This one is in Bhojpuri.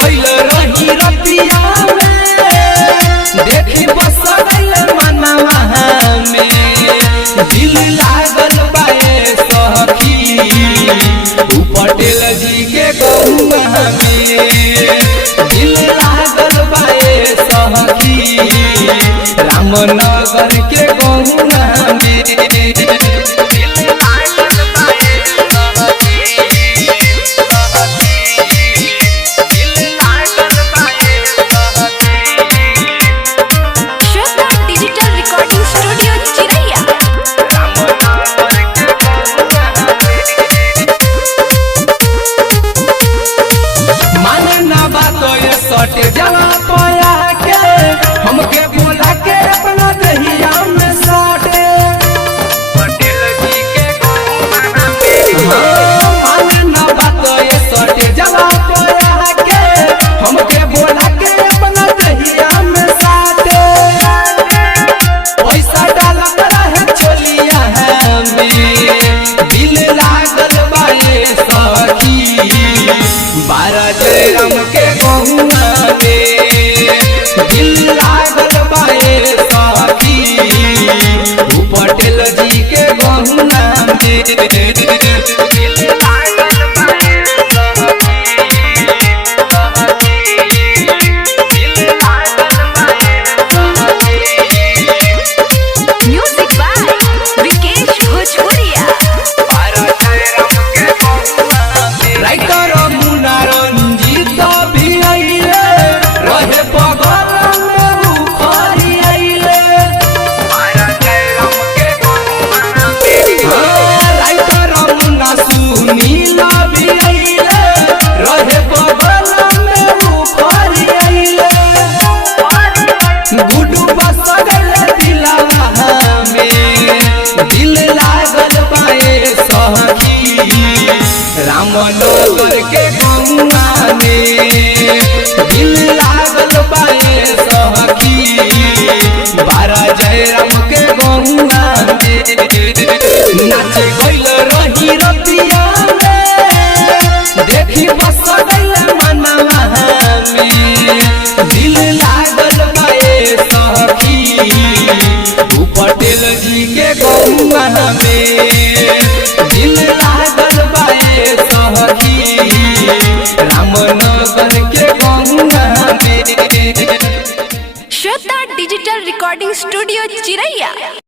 गइल रही रतिया में देखी बस गइल मनवा में दिल लागल बाए सखी पटेल जी के गहुआ में दिल लागल बाए सखी रामनगर के गहुआ में सटे जवा पया के हमके बोला के अपना दहिया में साटे पटेल जी के माने ना बात ये सटे जवा पया के हमके बोला के अपना दहिया में साटे पैसा डालत रहे चोलिया हमें दिल लागल बाए सखी 12 जयराम के गहुआ दिल लागल बाए सखी पटेल जी के गहुआ म्यूजिक बाय विकेश भोजपुरिया राइटर मुन्ना रंजीत भी आइले रहे बगल में बुखारी आइले राइटर मुन्ना सुनील भी आइले रहे बगल में बुखारी आइले गुडू बस गइल दिलवा में दिल लागल बाए सखी रामनगर के गहुआ में दिल लागल बाए सखी 12 जयराम के गहुआ में नाच गइल रही रतिया में देखी बस गइल मनवा में दिल लागल बाए सखी पटेल जी के गहुआ में दिल लागल बाए सखी रामनगर के गहुआ में श्वेता डिजिटल रिकॉर्डिंग स्टूडियो चिरैया।